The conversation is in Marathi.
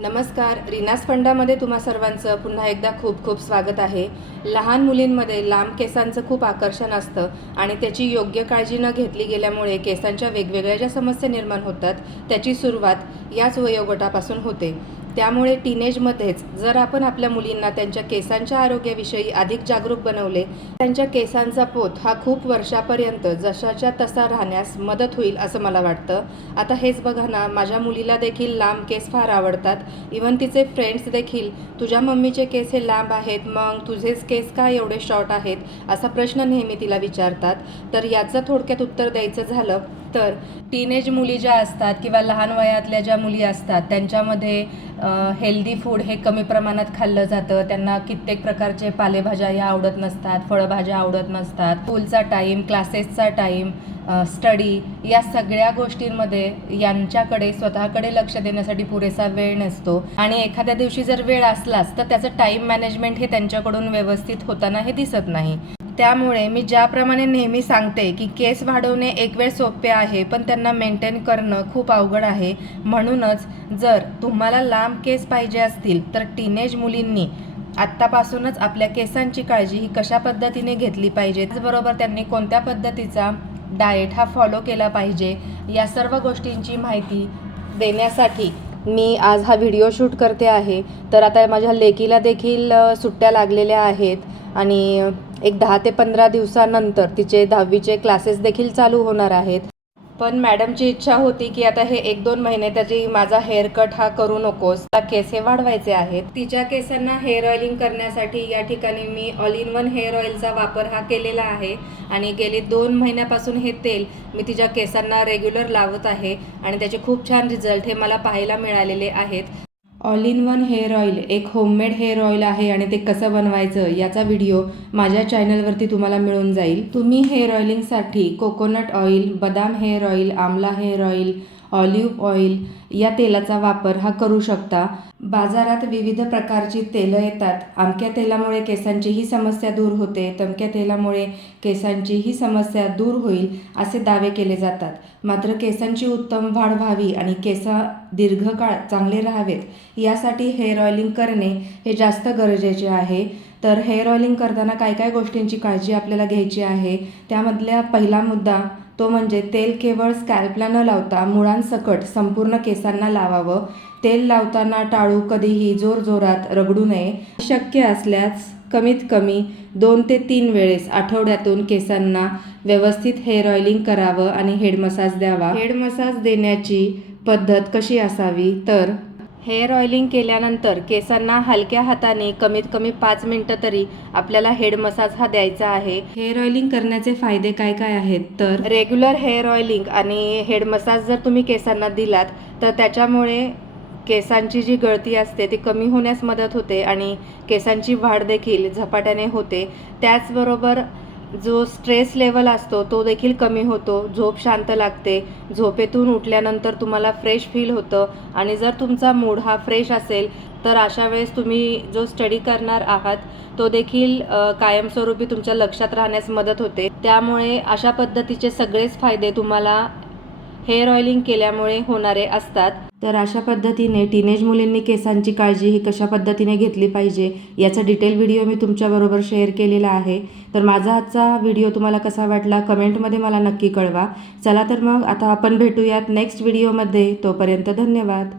नमस्कार रिनास फंडामध्ये तुम्हा सर्वांचं पुन्हा एकदा खूप खूप स्वागत आहे. लहान मुलींमध्ये लांब केसांचं खूप आकर्षण असतं आणि त्याची योग्य काळजी न घेतली गेल्यामुळे केसांच्या वेगवेगळ्या ज्या समस्या निर्माण होतात त्याची सुरुवात याच वयोगटापासून होते. त्यामुळे टीनेजमध्येच जर आपण आपल्या मुलींना त्यांच्या केसांच्या आरोग्याविषयी अधिक जागरूक बनवले त्यांच्या केसांचा पोत हा खूप वर्षापर्यंत जशाच्या तसा राहण्यास मदत होईल असं मला वाटतं. आता हेच बघा ना माझ्या मुलीला देखील लांब केस फार आवडतात. इवन तिचे फ्रेंड्स देखील तुझ्या मम्मीचे केस हे लांब आहेत मग तुझेच केस का एवढे शॉर्ट आहेत? असा प्रश्न नेहमी तिला विचारतात. तर याचं थोडक्यात उत्तर द्यायचं झालं तर टीनेज मुली ज्या असतात किंवा लहान वयातल्या ज्या मुली असतात त्यांच्यामध्ये हेल्दी फूड हे कमी प्रमाणात खाल्लं जातं. त्यांना कित्येक प्रकारचे पालेभाज्या ह्या आवडत नसतात फळभाज्या आवडत नसतात. स्कूलचा टाईम क्लासेसचा टाईम स्टडी या सगळ्या गोष्टींमध्ये यांच्याकडे स्वतःकडे लक्ष देण्यासाठी पुरेसा वेळ नसतो. आणि एखाद्या दिवशी जर वेळ असलाच तर त्याचं टाईम मॅनेजमेंट हे त्यांच्याकडून व्यवस्थित होताना हे दिसत नाही. त्यामुळे मी ज्याप्रमाणे नेहमी सांगते की केस वाढवणे एक वेळ सोपे आहे पण त्यांना मेंटेन करणं खूप अवघड आहे. म्हणूनच जर तुम्हाला लांब केस पाहिजे असतील तर टीनेज मुलींनी आत्तापासूनच आपल्या केसांची काळजी ही कशा पद्धतीने घेतली पाहिजे? त्याचबरोबर त्यांनी कोणत्या पद्धतीचा डाएट हा फॉलो केला पाहिजे? या सर्व गोष्टींची माहिती देण्यासाठी मी आज हा व्हिडिओ शूट करते आहे. तर आता माझ्या लेकीला देखील सुट्ट्या लागलेल्या आहेत आणि एक दहा ते पंधरा दिवसानंतर तिचे दहावीचे क्लासेस देखील चालू होणार आहेत. पण मॅडमची इच्छा होती की आता हे एक दोन महिने त्याची माझा हेअर कट हा करू नकोस. त्या केस हे वाढवायचे आहेत. तिच्या केसांना हेअर ऑइलिंग करण्यासाठी या ठिकाणी मी ऑल इन वन हेअर ऑइलचा वापर हा केलेला आहे. आणि गेली दोन महिन्यापासून हे तेल मी तिच्या केसांना रेग्युलर लावत आहे. आणि त्याचे खूप छान रिझल्ट हे मला पाहायला मिळालेले आहेत. All in one hair oil एक होममेड हेअर ऑईल आहे आणि ते कसं बनवायचं याचा व्हिडिओ माझ्या चॅनलवरती तुम्हाला मिळून जाईल. तुम्ही हेअर ऑइलिंगसाठी कोकोनट ऑइल बदाम हेअर ऑइल आमला हेअर ऑइल ऑलिव्ह ऑइल या तेलाचा वापर हा करू शकता. बाजारात विविध प्रकारची तेलं येतात. अमक्या तेलामुळे केसांची ही समस्या दूर होते. तमक्या तेलामुळे केसांची ही समस्या दूर होईल असे दावे केले जातात. मात्र केसांची उत्तम वाढ व्हावी आणि केसा दीर्घकाळ चांगले राहावेत यासाठी हेअर ऑइलिंग करणे हे जास्त गरजेचे आहे. तर हेअर ऑइलिंग करताना काय काय गोष्टींची काळजी आपल्याला घ्यायची आहे? त्यामधल्या पहिला मुद्दा तो म्हणजे तेल केवळ स्कॅल्पला न लावता मुळांसकट संपूर्ण केसांना लावावं. तेल लावताना टाळू कधीही जोरजोरात रगडू नये. शक्य असल्यास कमीत कमी दोन ते तीन वेळेस आठवड्यातून केसांना व्यवस्थित हेअर ऑइलिंग करावं आणि हेड मसाज द्यावा. हेड मसाज देण्याची पद्धत कशी असावी? तर हेअर ऑइलिंग केल्यानंतर केसांना हलक्या हाताने कमीत कमी पाच मिनटं तरी आपल्याला हेड मसाज हा द्यायचा आहे. हेअर ऑइलिंग करण्याचे फायदे काय काय आहेत? तर रेग्युलर हेअर ऑइलिंग आणि हेड मसाज जर तुम्ही केसांना दिलात तर त्याच्यामुळे केसांची जी गळती असते ती कमी होण्यास मदत होते आणि केसांची वाढ देखील झपाट्याने होते. त्याचबरोबर जो स्ट्रेस लेवल असतो तो देखील कमी होतो. झोप शांत लागते. झोपेतून उठल्यानंतर तुम्हाला फ्रेश फील होतं. आणि जर तुमचा मूड हा फ्रेश असेल तर अशा वेळेस तुम्ही जो स्टडी करणार आहात तो देखील कायमस्वरूपी तुमच्या लक्षात राहण्यास मदत होते. त्यामुळे अशा पद्धतीचे सगळेच फायदे तुम्हाला हेअर ऑइलिंग केल्यामुळे होणारे असतात. तर अशा पद्धतीने टीनेज मुलींनी केसांची काळजी ही कशा पद्धतीने घेतली पाहिजे याचा डिटेल व्हिडिओ मी तुमच्याबरोबर शेअर केलेला आहे. तर माझा आजचा व्हिडिओ तुम्हाला कसा वाटला कमेंटमध्ये मला नक्की कळवा. चला तर मग आता आपण भेटूयात नेक्स्ट व्हिडिओमध्ये. तोपर्यंत धन्यवाद.